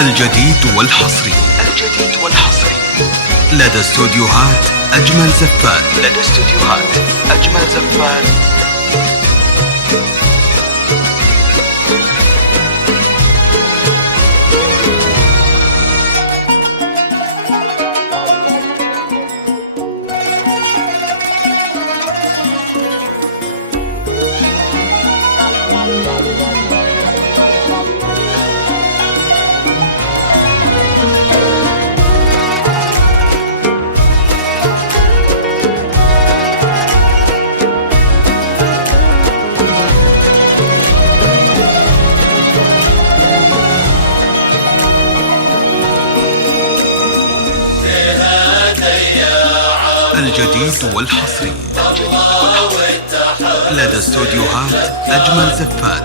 الجديد والحصري لدى استوديوهات أجمل زفات. الجديد والحصري لدى استوديوهات أجمل زفات.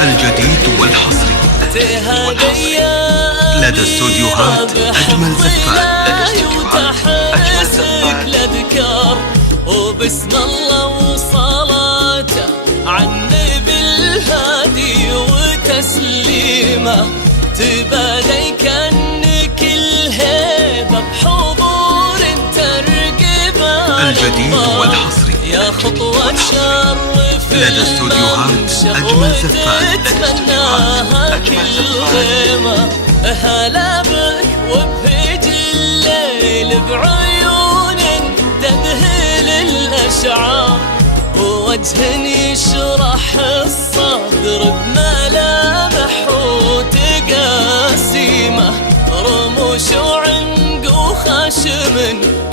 الجديد والحصري لدى استوديوهات أجمل زفات. الأذكار وبسم الله وصلاته عالنبي الهادي وتسليمه تبادي كأنك الهيبة بحضور ترقبه. الجديد والحصري يا خطوة شرف لدى استوديوهات أجمل زفات. تمناها كل غيمة. هلا بك وبهج الليل بعيون تذهل الأشعار ووجه يشرح الصدر بملامح وتقاسيمه. رموش وعنق وخشم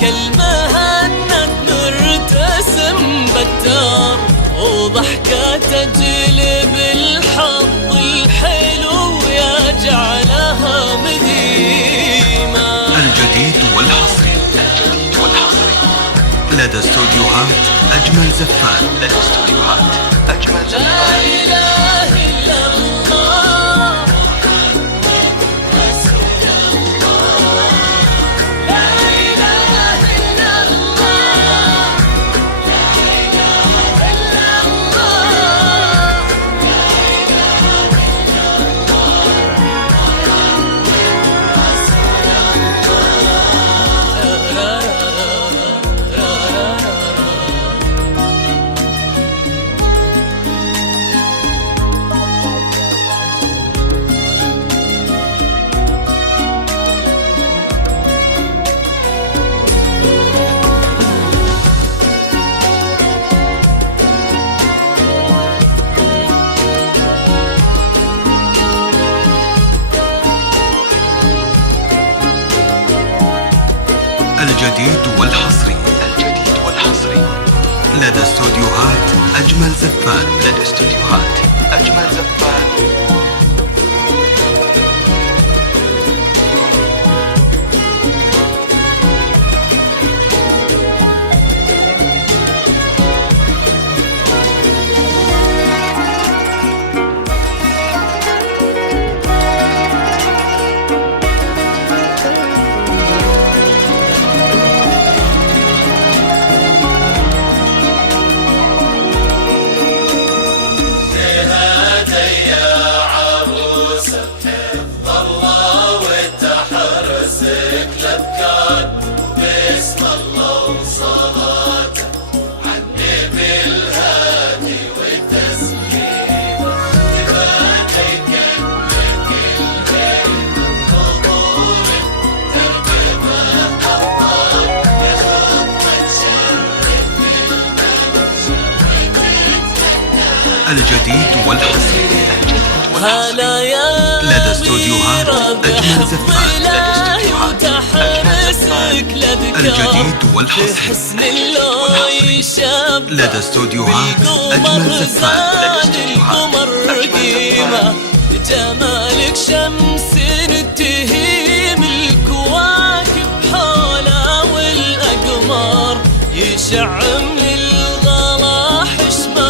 كالمهند مرتسم بتار وضحكة تجلب الحظ الحلو يجعلها مديمة. الجديد والحصري لدى استوديوهات أجمل زفات. لا إله إلا الله لا إله إلا الله لا إله إلا الله. الجديد والحصري لدى استوديوهات أجمل زفات. بسم الله وصلاته عالنبي الهادي وتسليمه تبادي كأنك الهيب حضور ترقبه. الله يا خطة شرف الجديد والحصري هلا يا لدى استوديوهات أجمل زفات. الجديد والحصري حسن اللون شاب لدى استوديوهات أجمل زفات. القمر قيمة جمالك شمس تهيم الكواكب حولها والأقمار يشعم للغلا حشمة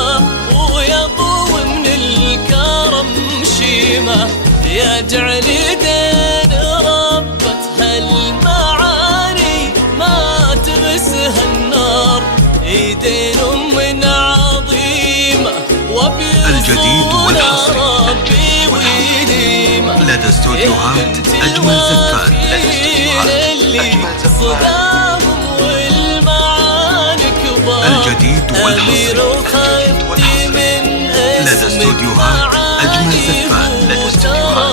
يجعل ايدين ربة هالمعاني ما تمسها النار، ايدين من عظيمة الجديد والحصري ربي وديمة لدى استوديوهات أجمل زفات. اللي صداهم والمعاني كبار، الجديد والحصري لدى استوديوهات أجمل زفات. لدى استوديوهات أجمل زفات.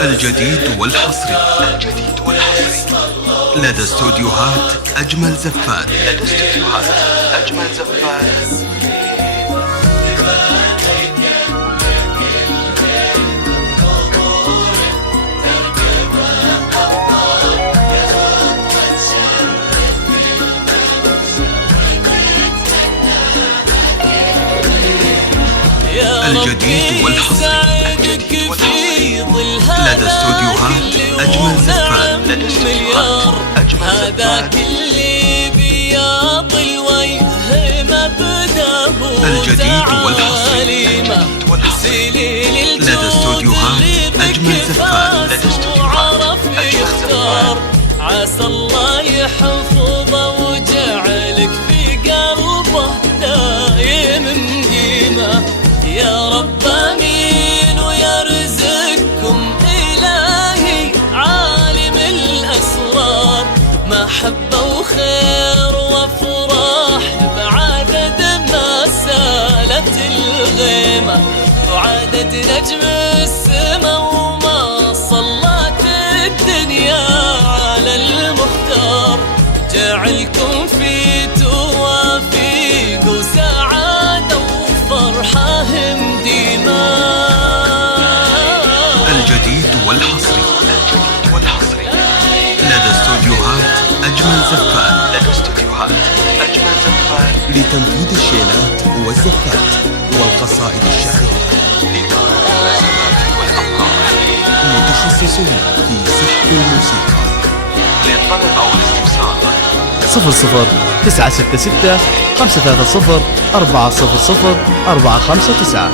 الجديد والحصري لدى استوديوهات أجمل زفات. لدى استوديوهات أجمل زفات. الجديد والحصري لدى استوديوهات أجمل زفات. لدى استوديوهات أجمل زفات. هذاك اللي بياض الوجه مبدأه الجديد والحصري لدى استوديوهات أجمل زفات. لدى استوديوهات أجمل زفات. عسى الله يحفظه وجعلك في قلبه دايم قيمة، يا رب امين ويرزقكم الهي عالم الاسرار، محبه وخير وافراح بعدد ما سالت الغيمه، وعدد نجم السما وما صلت الدنيا على المختار، جعلكم في توافيق وسعاده وفرحه ديما. الجديد والحصري لدى استوديوهات أجمل زفات. لدى استوديوهات أجمل زفات لتنفيذ الشيلات والزفات والقصائد الشعرية. متخصصون في سحب الموسيقى. للطلب أو الاستفسار 00 966 530 400 459.